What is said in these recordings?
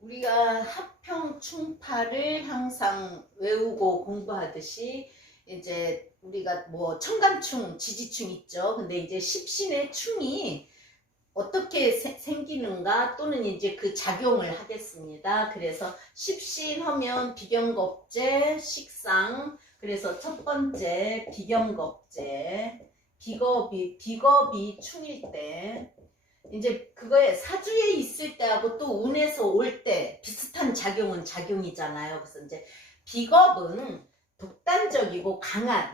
우리가 합평 충파를 항상 외우고 공부하듯이 이제 우리가 뭐 청간충, 지지충 있죠. 근데 이제 십신의 충이 어떻게 생기는가 또는 이제 그 작용을 하겠습니다. 그래서 십신 하면 비경겁재, 식상. 그래서 첫 번째 비경겁재, 비겁이 충일 때 이제 그거에 사주에 있을 때하고 또 운에서 올 때 비슷한 작용은 작용이잖아요. 그래서 이제 비겁은 독단적이고 강한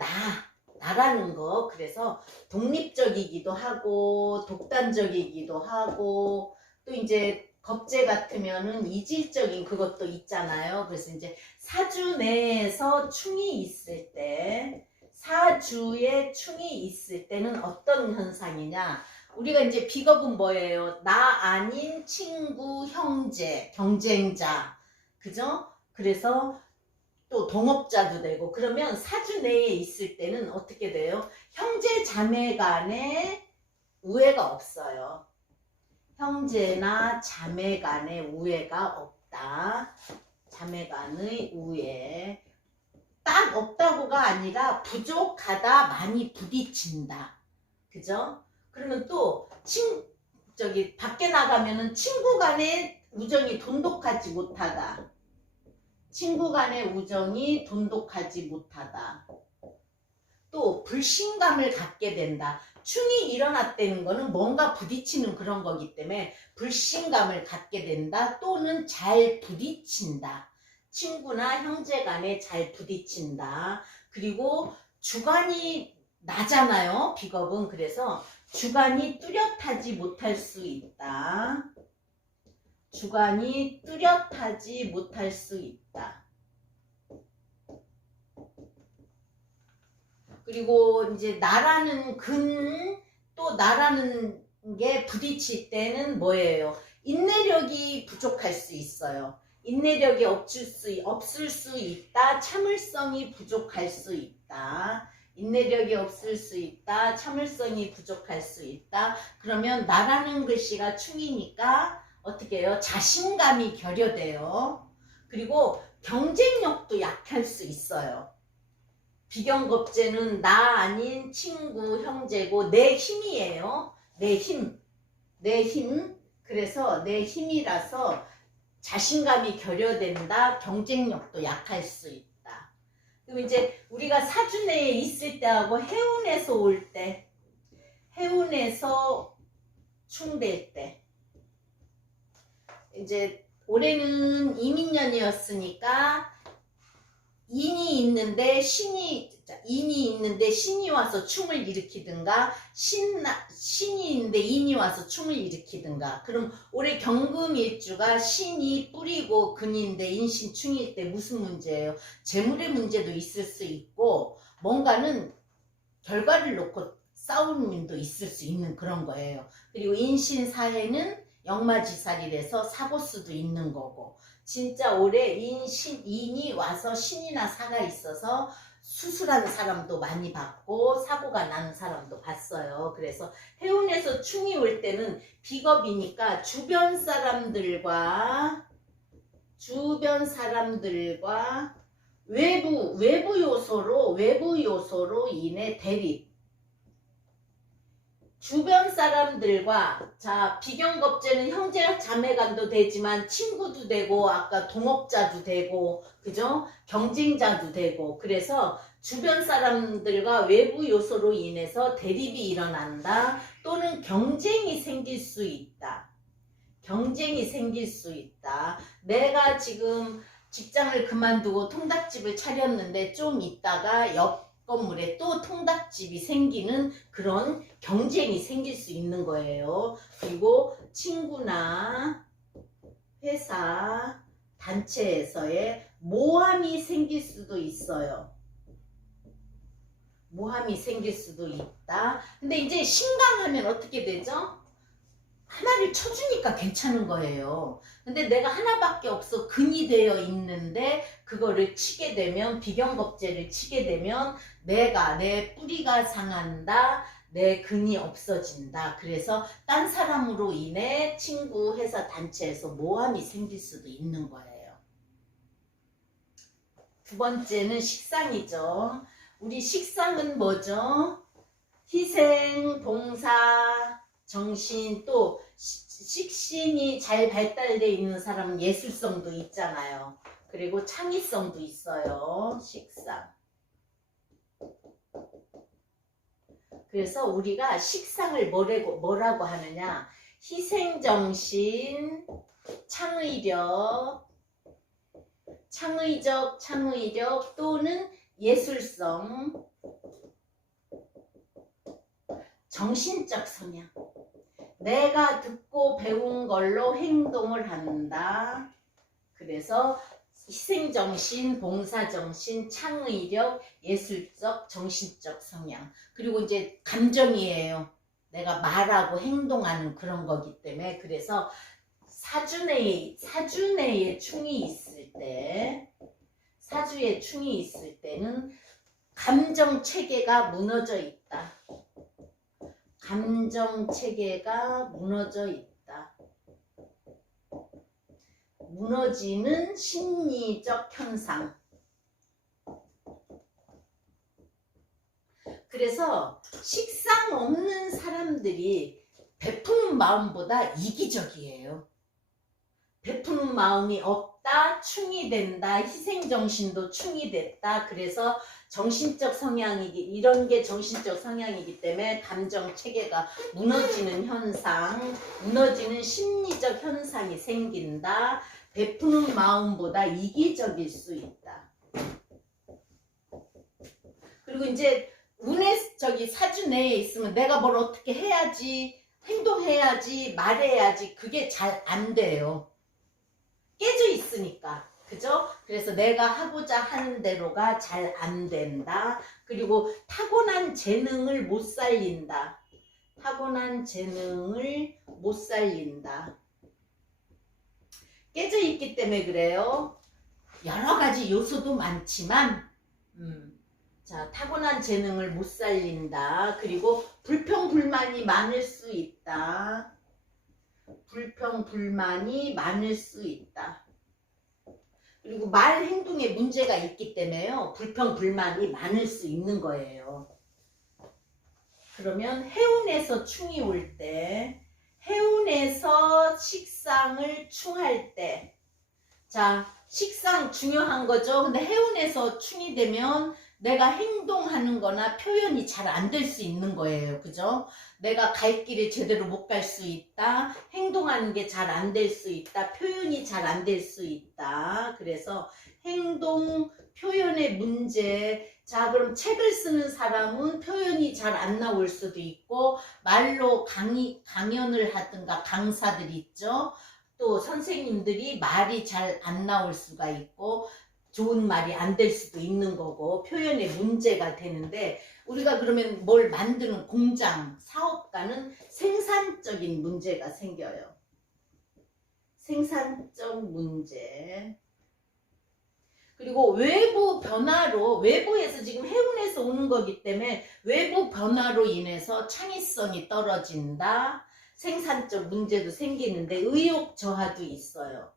나라는 거. 그래서 독립적이기도 하고 독단적이기도 하고 또 이제 겁재 같으면은 이질적인 그것도 있잖아요. 그래서 이제 사주 내에서 충이 있을 때, 사주에 충이 있을 때는 어떤 현상이냐? 우리가 이제 비겁은 뭐예요? 나 아닌 친구, 형제, 경쟁자. 그죠? 그래서 또 동업자도 되고, 그러면 사주 내에 있을 때는 어떻게 돼요? 형제 자매 간에 우애가 없어요. 형제나 자매 간의 우애가 없다. 자매 간의 우애. 딱 없다고가 아니라 부족하다, 많이 부딪힌다. 그죠? 그러면 또 저기 밖에 나가면은 친구 간의 우정이 돈독하지 못하다. 친구 간의 우정이 돈독하지 못하다. 또 불신감을 갖게 된다. 충이 일어났다는 거는 뭔가 부딪히는 그런 거기 때문에 불신감을 갖게 된다. 또는 잘 부딪힌다. 친구나 형제 간에 잘 부딪힌다. 그리고 주관이 나잖아요. 비겁은. 그래서 주관이 뚜렷하지 못할 수 있다. 주관이 뚜렷하지 못할 수 있다. 그리고 이제 나라는 또 나라는 게 부딪힐 때는 뭐예요? 인내력이 부족할 수 있어요. 인내력이 없을 수 있다. 참을성이 부족할 수 있다. 인내력이 없을 수 있다. 참을성이 부족할 수 있다. 그러면 나라는 글씨가 충이니까 어떻게 해요? 자신감이 결여돼요. 그리고 경쟁력도 약할 수 있어요. 비경겁재는 나 아닌 친구, 형제고 내 힘이에요. 내 힘. 그래서 내 힘이라서 자신감이 결여된다. 경쟁력도 약할 수 있다. 그럼 이제 우리가 사주 내에 있을 때하고 해운에서 올 때, 해운에서 충될 때, 이제 올해는 이민년이었으니까 인이 있는데 신이 와서 충을 일으키든가 신이 있는데 인이 와서 충을 일으키든가. 그럼 올해 경금일주가 신이 뿌리고 근인데 인신충일 때 무슨 문제예요? 재물의 문제도 있을 수 있고 뭔가는 결과를 놓고 싸우는 일도 있을 수 있는 그런 거예요. 그리고 인신사해는 역마지살이라서 사고수도 있는 거고, 진짜 올해 인이 와서 신이나 사가 있어서 수술하는 사람도 많이 봤고 사고가 나는 사람도 봤어요. 그래서 해운에서 충이 올 때는 비겁이니까 주변 사람들과 외부 요소로 인해 대립. 주변 사람들과, 자, 비경겁재는 형제 자매간도 되지만 친구도 되고 아까 동업자도 되고 그죠? 경쟁자도 되고. 그래서 주변 사람들과 외부 요소로 인해서 대립이 일어난다. 또는 경쟁이 생길 수 있다. 경쟁이 생길 수 있다. 내가 지금 직장을 그만두고 통닭집을 차렸는데 좀 있다가 옆 건물에 또 통닭집이 생기는 그런 경쟁이 생길 수 있는 거예요. 그리고 친구나 회사, 단체에서의 모함이 생길 수도 있어요. 모함이 생길 수도 있다. 근데 이제 신강하면 어떻게 되죠? 하나를 쳐주니까 괜찮은 거예요. 근데 내가 하나밖에 없어 근이 되어 있는데 그거를 치게 되면, 비경겁재를 치게 되면 내 뿌리가 상한다. 내 근이 없어진다. 그래서 딴 사람으로 인해 친구, 회사, 단체에서 모함이 생길 수도 있는 거예요. 두 번째는 식상이죠. 우리 식상은 뭐죠? 희생, 봉사, 정신, 또 식신이 잘 발달되어 있는 사람은 예술성도 있잖아요. 그리고 창의성도 있어요. 식상. 그래서 우리가 식상을 뭐라고 하느냐? 희생정신, 창의력, 창의력 또는 예술성, 정신적 성향. 내가 듣고 배운 걸로 행동을 한다. 그래서 희생정신, 봉사정신, 창의력, 예술적, 정신적 성향. 그리고 이제 감정이에요. 내가 말하고 행동하는 그런 거기 때문에. 그래서 사주내에 충이 있을 때, 사주에 충이 있을 때는 감정 체계가 무너져 있다. 감정 체계가 무너져 있다. 무너지는 심리적 현상. 그래서 식상 없는 사람들이 베푸는 마음보다 이기적이에요. 베푸는 마음이 없다, 충이 된다, 희생정신도 충이 됐다. 그래서 정신적 이런 게 정신적 성향이기 때문에 감정 체계가 무너지는 현상, 무너지는 심리적 현상이 생긴다. 베푸는 마음보다 이기적일 수 있다. 그리고 이제 사주 내에 있으면 내가 뭘 어떻게 해야지, 행동해야지, 말해야지, 그게 잘 안 돼요. 깨져 있으니까. 그죠? 그래서 내가 하고자 하는 대로가 잘 안 된다. 그리고 타고난 재능을 못 살린다. 타고난 재능을 못 살린다. 깨져 있기 때문에 그래요. 여러 가지 요소도 많지만 자, 타고난 재능을 못 살린다. 그리고 불평불만이 많을 수 있다. 불평불만이 많을 수 있다. 그리고 말 행동에 문제가 있기 때문에요. 불평불만이 많을 수 있는 거예요. 그러면 해운에서 충이 올 때, 해운에서 식상을 충할 때, 자, 식상 중요한 거죠. 근데 해운에서 충이 되면 내가 행동하는 거나 표현이 잘 안 될 수 있는 거예요. 그죠? 내가 갈 길을 제대로 못 갈 수 있다. 행동하는 게 잘 안 될 수 있다. 표현이 잘 안 될 수 있다. 그래서 행동, 표현의 문제. 자, 그럼 책을 쓰는 사람은 표현이 잘 안 나올 수도 있고, 말로 강연을 하든가 강사들 있죠. 또 선생님들이 말이 잘 안 나올 수가 있고, 좋은 말이 안 될 수도 있는 거고, 표현에 문제가 되는데, 우리가 그러면 뭘 만드는 공장, 사업가는 생산적인 문제가 생겨요. 생산적 문제. 그리고 외부 변화로, 외부에서 지금 해운에서 오는 거기 때문에 외부 변화로 인해서 창의성이 떨어진다. 생산적 문제도 생기는데 의욕 저하도 있어요.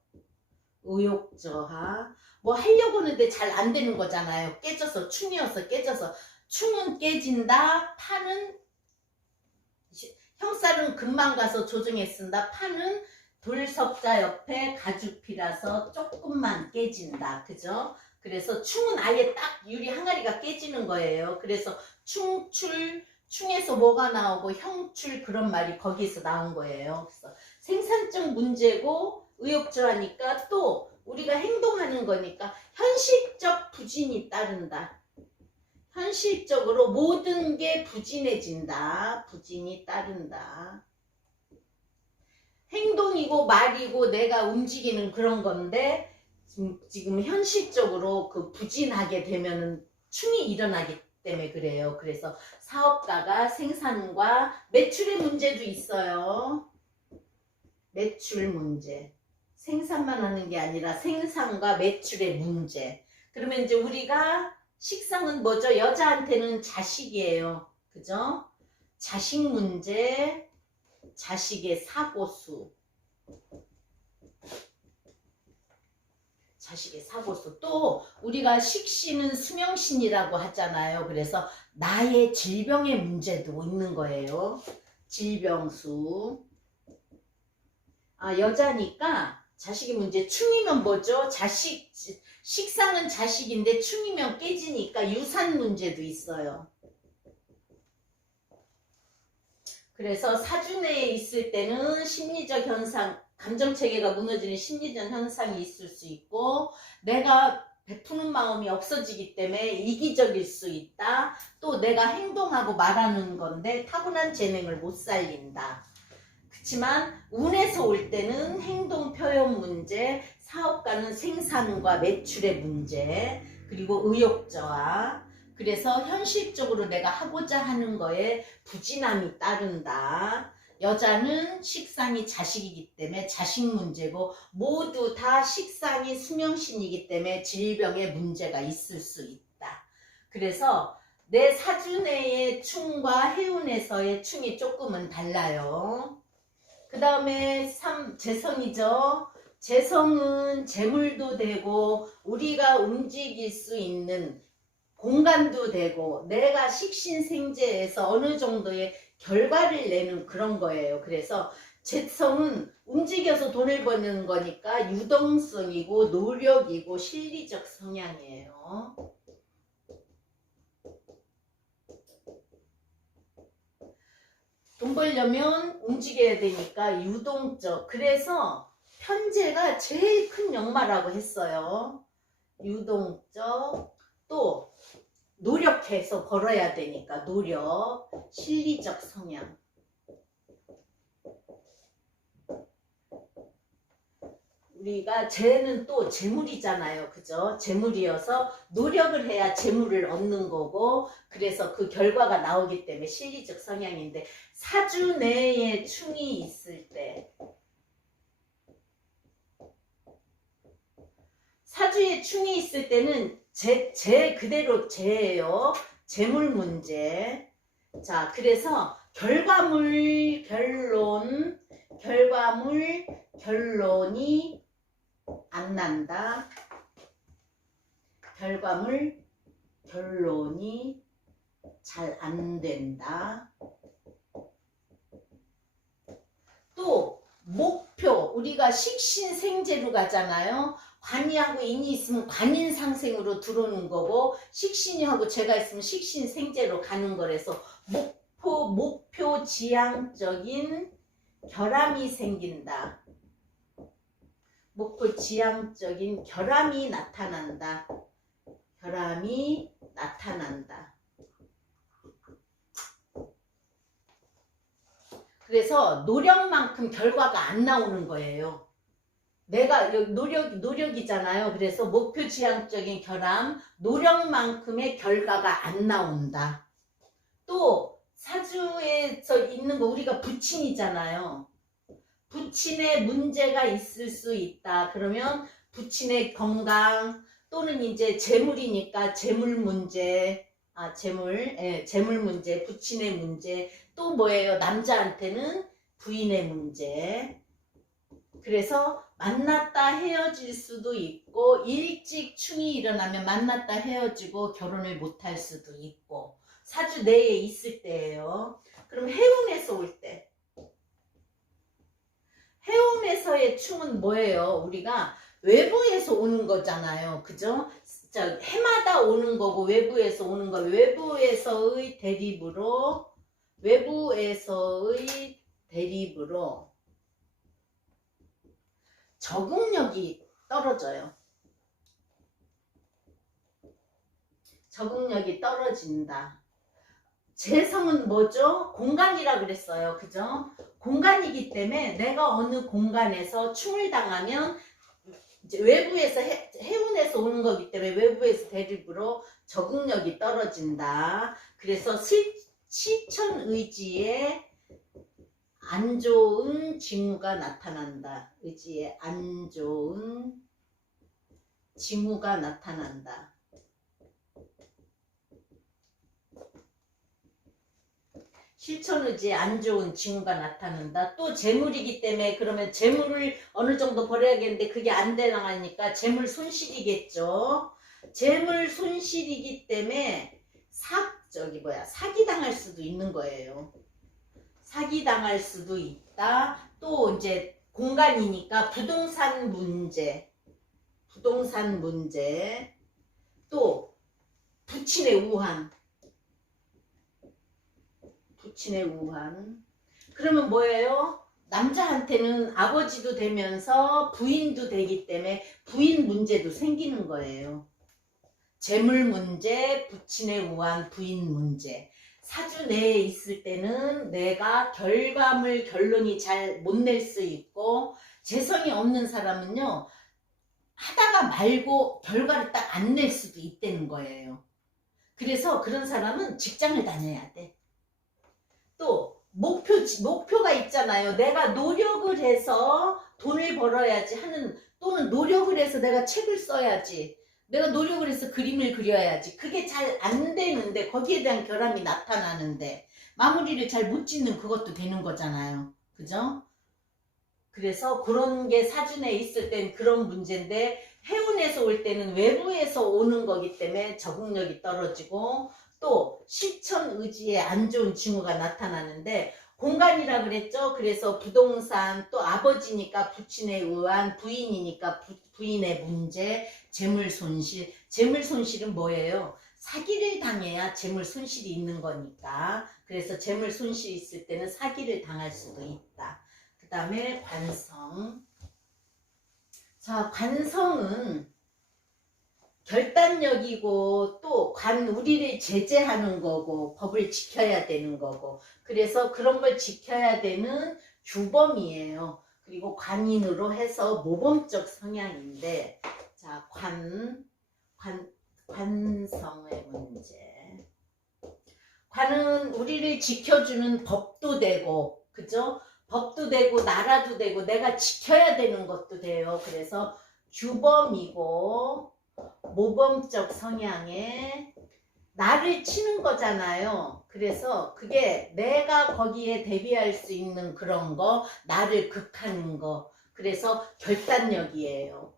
의욕 저하. 뭐 하려고 하는데 잘 안 되는 거잖아요. 깨져서, 충이어서 깨져서. 충은 깨진다. 파는, 형살은 금방 가서 조정해 쓴다. 파는 돌석자 옆에 가죽피라서 조금만 깨진다. 그죠? 그래서 충은 아예 딱 유리 항아리가 깨지는 거예요. 그래서 충에서 뭐가 나오고 형출, 그런 말이 거기서 나온 거예요. 그래서 생산적 문제고 의욕저하니까 또 우리가 행동하는 거니까 현실적 부진이 따른다. 현실적으로 모든 게 부진해진다. 부진이 따른다. 행동이고 말이고 내가 움직이는 그런 건데 지금 현실적으로 그 부진하게 되면은 충이 일어나기 때문에 그래요. 그래서 사업가가 생산과 매출의 문제도 있어요. 매출 문제. 생산만 하는 게 아니라 생산과 매출의 문제. 그러면 이제 우리가 식상은 뭐죠? 여자한테는 자식이에요. 그죠? 자식 문제, 자식의 사고수. 자식의 사고수. 또 우리가 식신은 수명신이라고 하잖아요. 그래서 나의 질병의 문제도 있는 거예요. 질병수. 여자니까 자식의 문제. 충이면 뭐죠? 식상은 자식인데 충이면 깨지니까 유산 문제도 있어요. 그래서 사주내에 있을 때는 심리적 현상, 감정체계가 무너지는 심리적 현상이 있을 수 있고, 내가 베푸는 마음이 없어지기 때문에 이기적일 수 있다. 또 내가 행동하고 말하는 건데 타고난 재능을 못 살린다. 그렇지만 운에서 올 때는 행동 표현 문제, 사업가는 생산과 매출의 문제, 그리고 의욕 저하. 그래서 현실적으로 내가 하고자 하는 거에 부진함이 따른다. 여자는 식상이 자식이기 때문에 자식 문제고, 모두 다 식상이 수명신이기 때문에 질병의 문제가 있을 수 있다. 그래서 내 사주내의 충과 해운에서의 충이 조금은 달라요. 그 다음에 재성이죠. 재성은 재물도 되고 우리가 움직일 수 있는 공간도 되고 내가 식신생재에서 어느 정도의 결과를 내는 그런 거예요. 그래서 재성은 움직여서 돈을 버는 거니까 유동성이고 노력이고 실리적 성향이에요. 돈 벌려면 움직여야 되니까 유동적. 그래서 편재가 제일 큰 역마라고 했어요. 유동적. 또 노력해서 벌어야 되니까 노력, 실리적 성향. 우리가 재는 또 재물이잖아요. 그죠? 재물이어서 노력을 해야 재물을 얻는 거고, 그래서 그 결과가 나오기 때문에 실리적 성향인데, 사주 내에 충이 있을 때, 사주에 충이 있을 때는 재 그대로 재예요. 재물 문제. 자, 그래서 결과물, 결론이 안 난다. 결론이 잘 안 된다. 또 목표, 우리가 식신생재로 가잖아요. 관이하고 인이 있으면 관인상생으로 들어오는 거고, 식신이하고 재가 있으면 식신생재로 가는 거라서 목표 지향적인 결함이 생긴다. 목표 지향적인 결함이 나타난다. 그래서 노력만큼 결과가 안 나오는 거예요. 내가 노력이잖아요. 그래서 목표 지향적인 결함, 노력만큼의 결과가 안 나온다. 또 사주에서 있는 거 우리가 부친이잖아요. 부친의 문제가 있을 수 있다. 그러면 부친의 건강 또는 이제 재물이니까 재물 문제, 재물 문제, 부친의 문제. 또 뭐예요? 남자한테는 부인의 문제. 그래서 만났다 헤어질 수도 있고, 일찍 충이 일어나면 만났다 헤어지고 결혼을 못할 수도 있고, 사주 내에 있을 때예요. 그럼 해운에서 올 때, 해운에서의 충은 뭐예요? 우리가 외부에서 오는 거잖아요. 그죠? 해마다 오는 거고, 외부에서 오는 거. 외부에서의 대립으로 적응력이 떨어져요. 적응력이 떨어진다. 재성은 뭐죠? 공간이라 그랬어요. 그죠? 공간이기 때문에 내가 어느 공간에서 충을 당하면 이제 외부에서 해운에서 오는 거기 때문에 외부에서 대립으로 적응력이 떨어진다. 그래서 실천 의지에 안 좋은 징후가 나타난다. 의지에 안 좋은 징후가 나타난다. 실천의지에 안 좋은 징후가 나타난다. 또 재물이기 때문에 그러면 재물을 어느 정도 벌어야겠는데 그게 안 되나가니까 재물 손실이겠죠. 재물 손실이기 때문에 사기당할 수도 있는 거예요. 사기당할 수도 있다. 또 이제 공간이니까 부동산 문제, 또 부친의 우한, 그러면 뭐예요? 남자한테는 아버지도 되면서 부인도 되기 때문에 부인 문제도 생기는 거예요. 재물 문제, 부친의 우한, 부인 문제. 사주 내에 있을 때는 내가 결론이 잘 못 낼 수 있고, 재성이 없는 사람은요, 하다가 말고 결과를 딱 안 낼 수도 있다는 거예요. 그래서 그런 사람은 직장을 다녀야 돼. 또 목표가 있잖아요. 내가 노력을 해서 돈을 벌어야지 하는, 또는 노력을 해서 내가 책을 써야지, 내가 노력을 해서 그림을 그려야지. 그게 잘 안 되는데 거기에 대한 결함이 나타나는데 마무리를 잘 못 짓는 그것도 되는 거잖아요. 그죠? 그래서 그런 게 사주에 있을 땐 그런 문제인데, 해운에서 올 때는 외부에서 오는 거기 때문에 적응력이 떨어지고, 또 실천 의지에 안 좋은 징후가 나타나는데, 공간이라 그랬죠. 그래서 부동산, 또 아버지니까 부친에 의한, 부인이니까 부인의 문제, 재물 손실. 재물 손실은 뭐예요? 사기를 당해야 재물 손실이 있는 거니까. 그래서 재물 손실이 있을 때는 사기를 당할 수도 있다. 그 다음에 관성. 자, 관성은 결단력이고, 또 우리를 제재하는 거고, 법을 지켜야 되는 거고, 그래서 그런 걸 지켜야 되는 규범이에요. 그리고 관인으로 해서 모범적 성향인데, 자, 관성의 문제. 관은 우리를 지켜주는 법도 되고, 그죠? 법도 되고 나라도 되고 내가 지켜야 되는 것도 돼요. 그래서 규범이고 모범적 성향에 나를 치는 거잖아요. 그래서 그게 내가 거기에 대비할 수 있는 그런 거, 나를 극하는 거. 그래서 결단력이에요.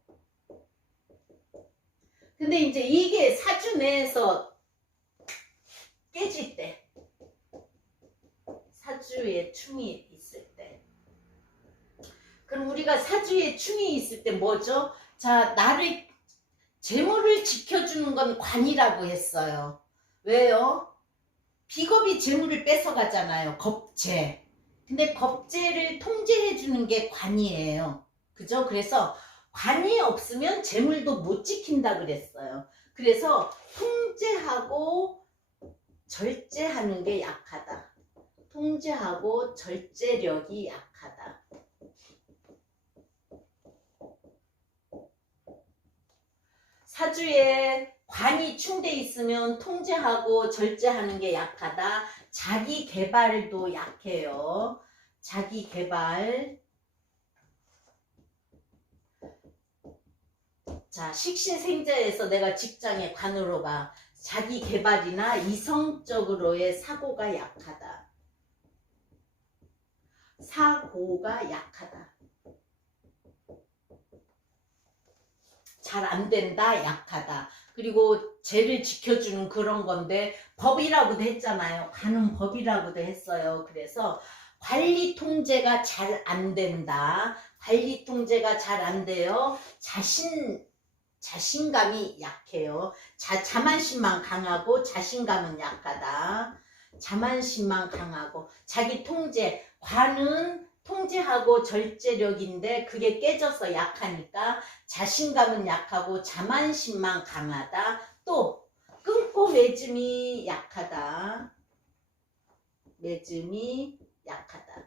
근데 이제 이게 사주 내에서 깨질 때, 사주에 충이 있을 때, 그럼 우리가 사주에 충이 있을 때 뭐죠? 자, 나를, 재물을 지켜주는 건 관이라고 했어요. 왜요? 비겁이 재물을 뺏어가잖아요. 겁재. 근데 겁재를 통제해주는 게 관이에요. 그죠? 그래서 관이 없으면 재물도 못 지킨다 그랬어요. 그래서 통제하고 절제하는 게 약하다. 통제하고 절제력이 약하다. 사주에 관이 충돼 있으면 통제하고 절제하는 게 약하다. 자기 개발도 약해요. 자기 개발. 자, 식신생자에서 내가 직장에 관으로 가. 자기 개발이나 이성적으로의 사고가 약하다. 사고가 약하다. 잘 안 된다, 약하다. 그리고 죄를 지켜주는 그런 건데 법이라고도 했잖아요. 관은 법이라고도 했어요. 그래서 관리 통제가 잘 안 된다. 관리 통제가 잘 안 돼요. 자신감이 약해요. 자만심만 강하고 자신감은 약하다. 자만심만 강하고 자기 통제. 관은 통제하고 절제력인데 그게 깨져서 약하니까 자신감은 약하고 자만심만 강하다. 또 끊고 맺음이 약하다. 맺음이 약하다.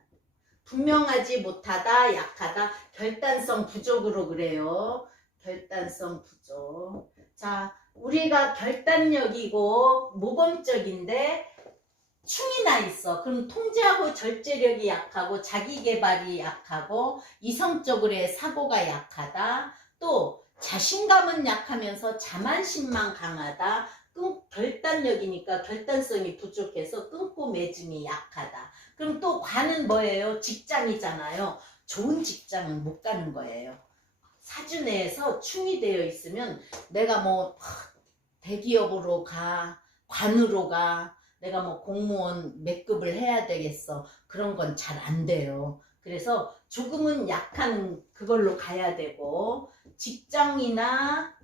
분명하지 못하다, 약하다. 결단성 부족으로 그래요. 결단성 부족. 자, 우리가 결단력이고 모범적인데 충이 나 있어. 그럼 통제하고 절제력이 약하고 자기개발이 약하고 이성적으로의 사고가 약하다. 또 자신감은 약하면서 자만심만 강하다. 결단력이니까 결단성이 부족해서 끊고 맺음이 약하다. 그럼 또 관은 뭐예요? 직장이잖아요. 좋은 직장은 못 가는 거예요. 사주내에서 충이 되어 있으면 내가 뭐 대기업으로 가, 관으로 가, 내가 뭐 공무원 몇 급을 해야 되겠어. 그런 건 잘 안 돼요. 그래서 조금은 약한 그걸로 가야 되고, 직장이나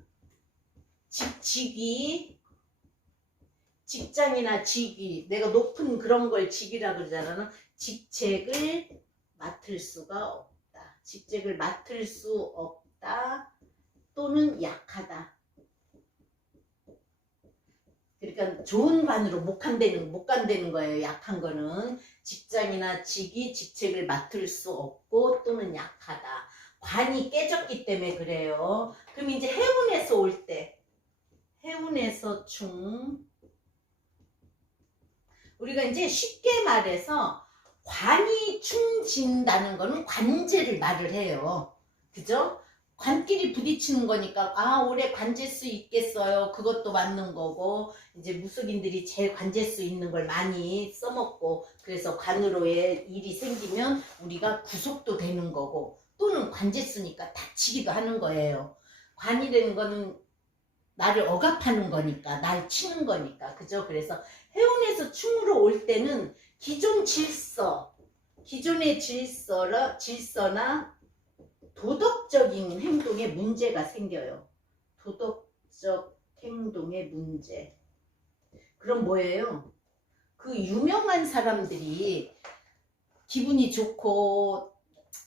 직장이나 직위, 내가 높은 그런 걸 직이라 그러잖아. 직책을 맡을 수가 없다. 직책을 맡을 수 없다. 또는 약하다. 그러니까 좋은 관으로 못 간다는 거예요. 약한 거는 직장이나 직위, 직책을 맡을 수 없고 또는 약하다. 관이 깨졌기 때문에 그래요. 그럼 이제 해운에서 올 때, 해운에서 충, 우리가 이제 쉽게 말해서 관이 충진다는 거는 관제를 말을 해요. 그죠? 관끼리 부딪히는 거니까 아 올해 관제수 있겠어요. 그것도 맞는 거고 이제 무속인들이 제일 관제수 있는 걸 많이 써먹고 그래서 관으로의 일이 생기면 우리가 구속도 되는 거고 또는 관제수니까 다치기도 하는 거예요. 관이라는 거는 나를 억압하는 거니까 날 치는 거니까 그죠? 그래서 해운에서 충으로 올 때는 기존의 질서나 도덕적인 행동에 문제가 생겨요. 도덕적 행동에 문제. 그럼 뭐예요? 그 유명한 사람들이 기분이 좋고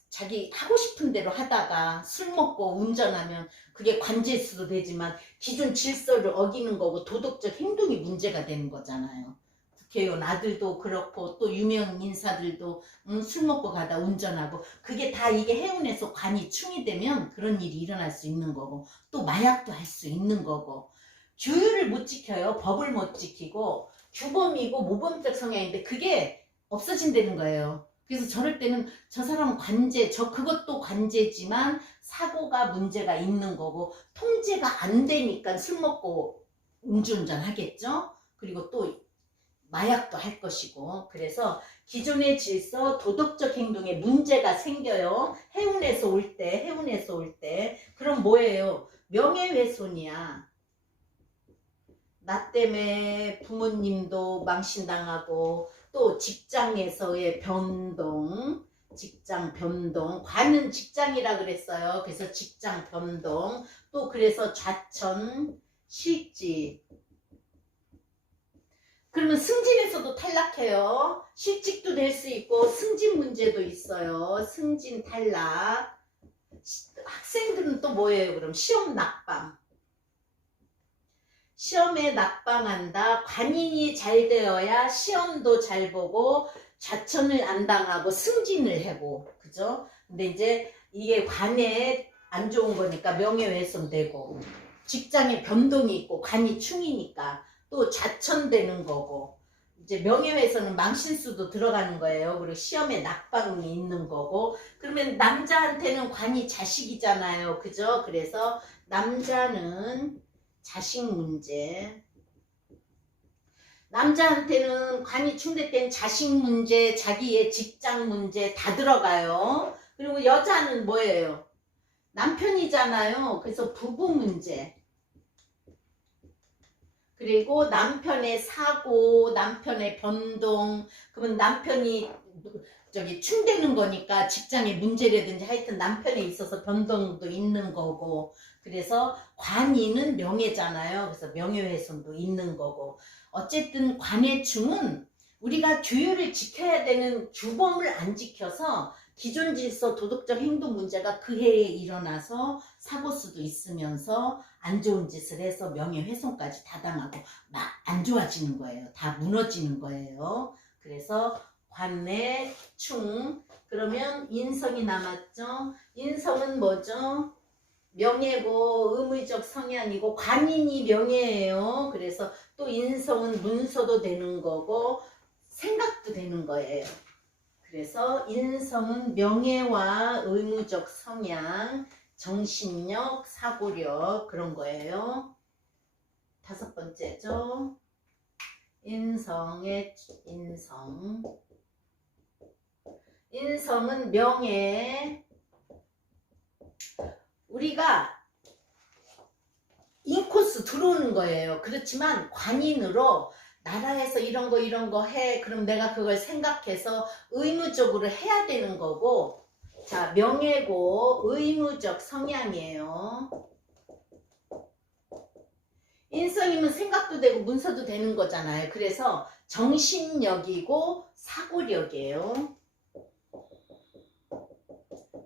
자기 하고 싶은 대로 하다가 술 먹고 운전하면 그게 관제수도 되지만 기존 질서를 어기는 거고 도덕적 행동이 문제가 되는 거잖아요. 국회의원 아들도 그렇고 또 유명 인사들도 술 먹고 가다 운전하고 그게 다 이게 해운에서 관이 충이 되면 그런 일이 일어날 수 있는 거고 또 마약도 할 수 있는 거고 규율을 못 지켜요. 법을 못 지키고 규범이고 모범적 성향인데 그게 없어진다는 거예요. 그래서 저럴 때는 저 사람은 관제, 그것도 관제지만 사고가 문제가 있는 거고 통제가 안 되니까 술 먹고 음주운전 하겠죠. 그리고 또 마약도 할 것이고 그래서 기존의 질서, 도덕적 행동에 문제가 생겨요. 해운에서 올 때 그럼 뭐예요? 명예훼손이야. 나 때문에 부모님도 망신당하고 또 직장에서의 변동, 관은 직장이라 그랬어요. 그래서 직장 변동, 또 그래서 좌천, 실직. 그러면 승진에서도 탈락해요. 실직도 될 수 있고 승진 문제도 있어요. 승진 탈락. 학생들은 또 뭐예요? 그럼 시험 낙방. 시험에 낙방한다. 관인이 잘 되어야 시험도 잘 보고 좌천을 안 당하고 승진을 하고 그죠? 근데 이제 이게 관에 안 좋은 거니까 명예훼손 되고 직장에 변동이 있고 관이 충이니까 또 좌천되는 거고 이제 명예훼손은 망신수도 들어가는 거예요. 그리고 시험에 낙방이 있는 거고 그러면 남자한테는 관이 자식이잖아요. 그죠? 그래서 남자는 자식 문제. 남자한테는 관이 충돌된 자식 문제, 자기의 직장 문제 다 들어가요. 그리고 여자는 뭐예요? 남편이잖아요. 그래서 부부 문제. 그리고 남편의 사고, 남편의 변동, 그러면 남편이 충되는 거니까 직장의 문제라든지 하여튼 남편에 있어서 변동도 있는 거고 그래서 관이는 명예잖아요. 그래서 명예훼손도 있는 거고 어쨌든 관의 충은 우리가 규율을 지켜야 되는 규범을 안 지켜서 기존 질서 도덕적 행동 문제가 그 해에 일어나서 사고수도 있으면서 안 좋은 짓을 해서 명예훼손까지 다 당하고 막 안 좋아지는 거예요. 다 무너지는 거예요. 그래서 관의 충. 그러면 인성이 남았죠. 인성은 뭐죠? 명예고 의무적 성향이고 관인이 명예예요. 그래서 또 인성은 문서도 되는 거고 생각도 되는 거예요. 그래서 인성은 명예와 의무적 성향, 정신력, 사고력 그런 거예요. 다섯 번째죠. 인성의 인성. 인성은 명예. 우리가 인코스 들어오는 거예요. 그렇지만 관인으로 나라에서 이런 거 해. 그럼 내가 그걸 생각해서 의무적으로 해야 되는 거고, 자, 명예고 의무적 성향이에요. 인성이면 생각도 되고 문서도 되는 거잖아요. 그래서 정신력이고 사고력이에요.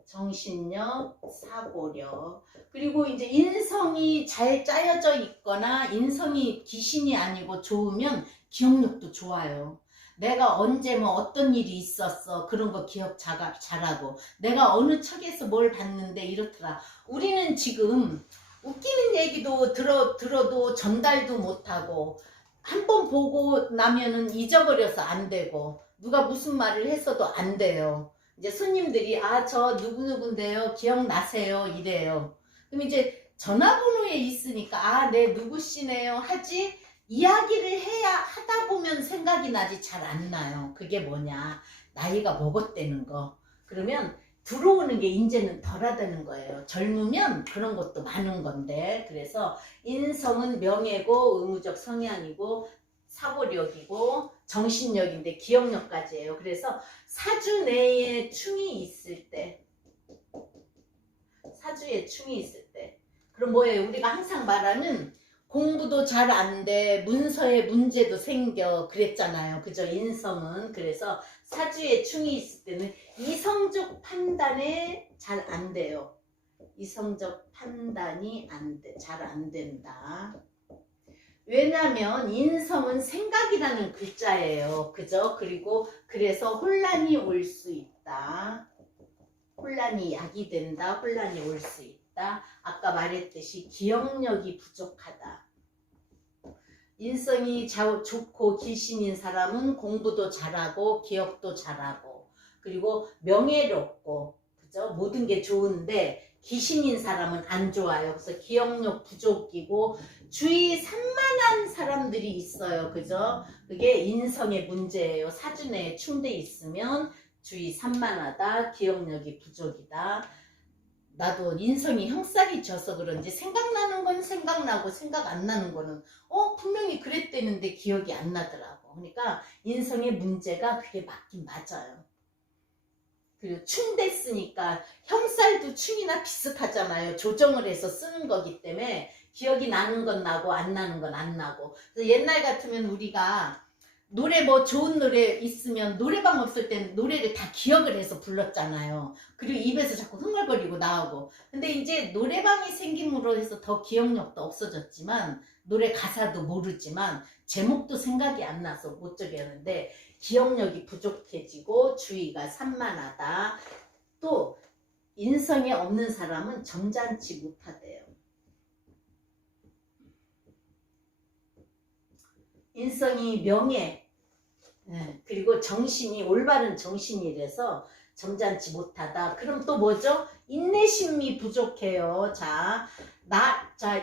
정신력, 사고력. 그리고 이제 인성이 잘 짜여져 있거나 인성이 귀신이 아니고 좋으면 기억력도 좋아요. 내가 언제 뭐 어떤 일이 있었어. 그런 거 기억 잘하고. 내가 어느 책에서 뭘 봤는데 이렇더라. 우리는 지금 웃기는 얘기도 들어도 전달도 못하고 한 번 보고 나면은 잊어버려서 안 되고 누가 무슨 말을 했어도 안 돼요. 이제 손님들이 저 누구누군데요 기억나세요 이래요. 그럼 이제 전화번호에 있으니까 네 누구시네요 하지 이야기를 해야 하다 보면 생각이 나지 잘 안 나요. 그게 뭐냐 나이가 먹었다는 거. 그러면 들어오는 게 이제는 덜하다는 거예요. 젊으면 그런 것도 많은 건데. 그래서 인성은 명예고 의무적 성향이고 사고력이고 정신력인데 기억력까지예요. 그래서 사주 내에 충이 있을 때, 사주에 충이 있을 때, 그럼 뭐예요? 우리가 항상 말하는 공부도 잘 안 돼, 문서에 문제도 생겨 그랬잖아요. 그죠? 인성은. 그래서 사주에 충이 있을 때는 이성적 판단에 잘 안 돼요. 이성적 판단이 잘 안 된다. 왜냐면 인성은 생각이라는 글자예요. 그죠? 그리고 그래서 혼란이 올 수 있다. 혼란이 야기된다. 혼란이 올 수 있다. 아까 말했듯이 기억력이 부족하다. 인성이 좋고 기신인 사람은 공부도 잘하고 기억도 잘하고 그리고 명예롭고 그죠? 모든 게 좋은데 기신인 사람은 안 좋아요. 그래서 기억력 부족이고 주위 산만한 사람들이 있어요. 그죠? 그게 인성의 문제예요. 사주내에 충돼 있으면 주위 산만하다, 기억력이 부족이다. 나도 인성이 형살이 져서 그런지 생각나는 건 생각나고 생각 안 나는 거는 분명히 그랬대는데 기억이 안 나더라고. 그러니까 인성의 문제가 그게 맞긴 맞아요. 그리고 충됐으니까 형살도 충이나 비슷하잖아요. 조정을 해서 쓰는 거기 때문에 기억이 나는 건 나고 안 나는 건 안 나고. 그래서 옛날 같으면 우리가 노래 뭐 좋은 노래 있으면 노래방 없을 때는 노래를 다 기억을 해서 불렀잖아요. 그리고 입에서 자꾸 흥얼거리고 나오고. 근데 이제 노래방이 생김으로 해서 더 기억력도 없어졌지만 노래 가사도 모르지만 제목도 생각이 안 나서 못 적게 하는데 기억력이 부족해지고 주의가 산만하다. 또 인성이 없는 사람은 점잖지 못하대요. 인성이 명예, 그리고 정신이 올바른 정신이라서 점잖지 못하다. 그럼 또 뭐죠? 인내심이 부족해요. 자,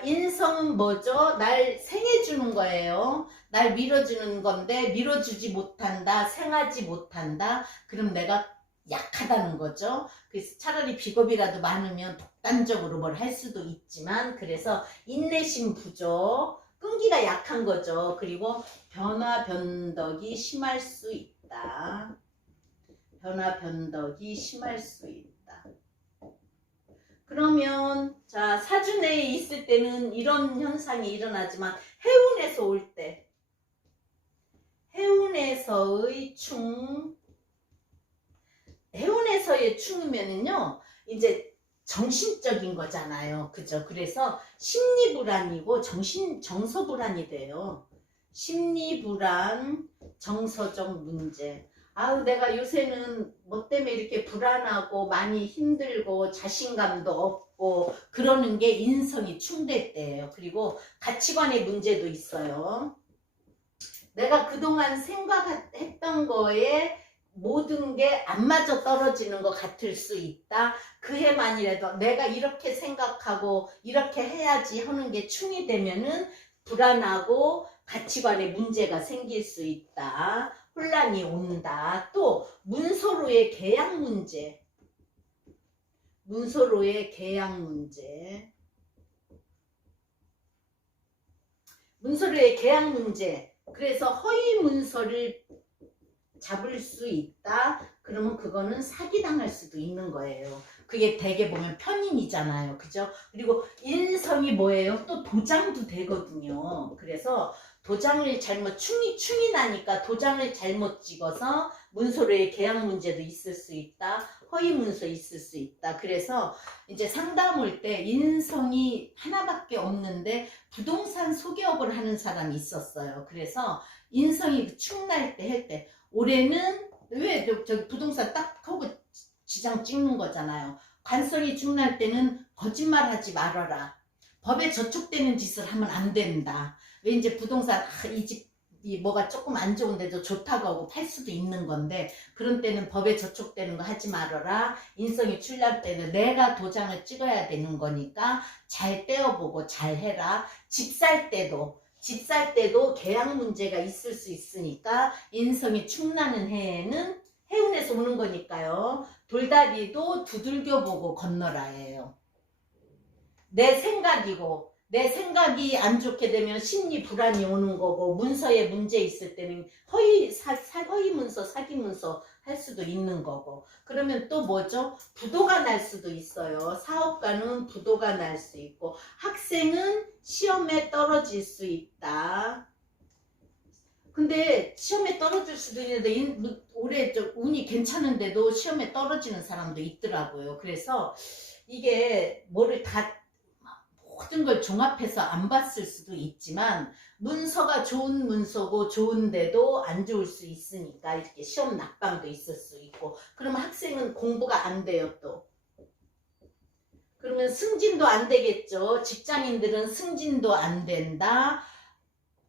인성은 뭐죠? 날 생해주는 거예요. 날 밀어주는 건데 밀어주지 못한다, 생하지 못한다. 그럼 내가 약하다는 거죠. 그래서 차라리 비겁이라도 많으면 독단적으로 뭘 할 수도 있지만 그래서 인내심 부족. 끈기가 약한 거죠. 그리고 변화 변덕이 심할 수 있다. 변화 변덕이 심할 수 있다. 그러면 자 사주 내에 있을 때는 이런 현상이 일어나지만 해운에서 올 때 해운에서의 충 해운에서의 충이면은요 이제 정신적인 거잖아요. 그죠? 그래서 심리불안이고 정서불안이 돼요. 심리불안, 정서적 문제. 내가 요새는 뭐 때문에 이렇게 불안하고 많이 힘들고 자신감도 없고 그러는 게 인성이 충돌때예요. 그리고 가치관의 문제도 있어요. 내가 그동안 생각했던 거에 모든 게 안 맞아 떨어지는 것 같을 수 있다. 그 해만이라도 내가 이렇게 생각하고 이렇게 해야지 하는 게 충이 되면은 불안하고 가치관에 문제가 생길 수 있다. 혼란이 온다. 또 문서로의 계약 문제. 문서로의 계약 문제. 문서로의 계약 문제. 그래서 허위 문서를 잡을 수 있다. 그러면 그거는 사기당할 수도 있는 거예요. 그게 대개 보면 편인이잖아요. 그죠? 그리고 인성이 뭐예요? 또 도장도 되거든요. 그래서 도장을 잘못 충이 나니까 도장을 잘못 찍어서 문서로의 계약 문제도 있을 수 있다. 허위 문서 있을 수 있다. 그래서 이제 상담 올 때 인성이 하나밖에 없는데 부동산 소개업을 하는 사람이 있었어요. 그래서 인성이 충날 때 할 때 올해는 왜 저기 부동산 딱 하고 지장 찍는 거잖아요. 관성이 충날 때는 거짓말하지 말아라. 법에 저촉되는 짓을 하면 안 된다. 왜 이제 부동산 이 집이 뭐가 조금 안 좋은데도 좋다고 하고 팔 수도 있는 건데 그런 때는 법에 저촉되는 거 하지 말아라. 인성이 출날 때는 내가 도장을 찍어야 되는 거니까 잘 떼어보고 잘 해라. 집 살 때도 계약 문제가 있을 수 있으니까 인성이 충나는 해에는 해운에서 오는 거니까요. 돌다리도 두들겨보고 건너라예요. 내 생각이 안 좋게 되면 심리 불안이 오는 거고 문서에 문제 있을 때는 허위 문서, 사기 문서 할 수도 있는 거고 그러면 또 뭐죠? 부도가 날 수도 있어요. 사업가는 부도가 날 수 있고 학생은 시험에 떨어질 수 있다. 근데 시험에 떨어질 수도 있는데 올해 좀 운이 괜찮은데도 시험에 떨어지는 사람도 있더라고요. 그래서 이게 모든 걸 종합해서 안 봤을 수도 있지만 문서가 좋은 문서고 좋은데도 안 좋을 수 있으니까 이렇게 시험 낙방도 있을 수 있고 그러면 학생은 공부가 안 돼요 또. 그러면 승진도 안 되겠죠. 직장인들은 승진도 안 된다.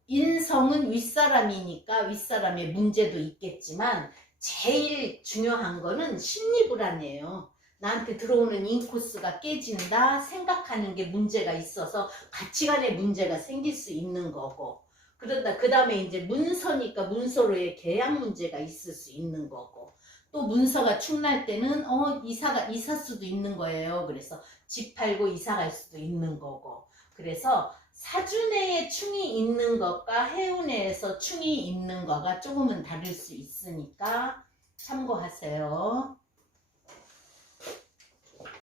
인성은 윗사람이니까 윗사람의 문제도 있겠지만 제일 중요한 거는 심리불안이에요. 나한테 들어오는 인코스가 깨진다 생각하는 게 문제가 있어서 가치관에 문제가 생길 수 있는 거고 그런다 그 다음에 이제 문서니까 문서로의 계약 문제가 있을 수 있는 거고 또 문서가 충날 때는 이사 수도 있는 거예요. 그래서 집 팔고 이사 갈 수도 있는 거고 그래서 사주내에 충이 있는 것과 해운에서 충이 있는 거가 조금은 다를 수 있으니까 참고하세요.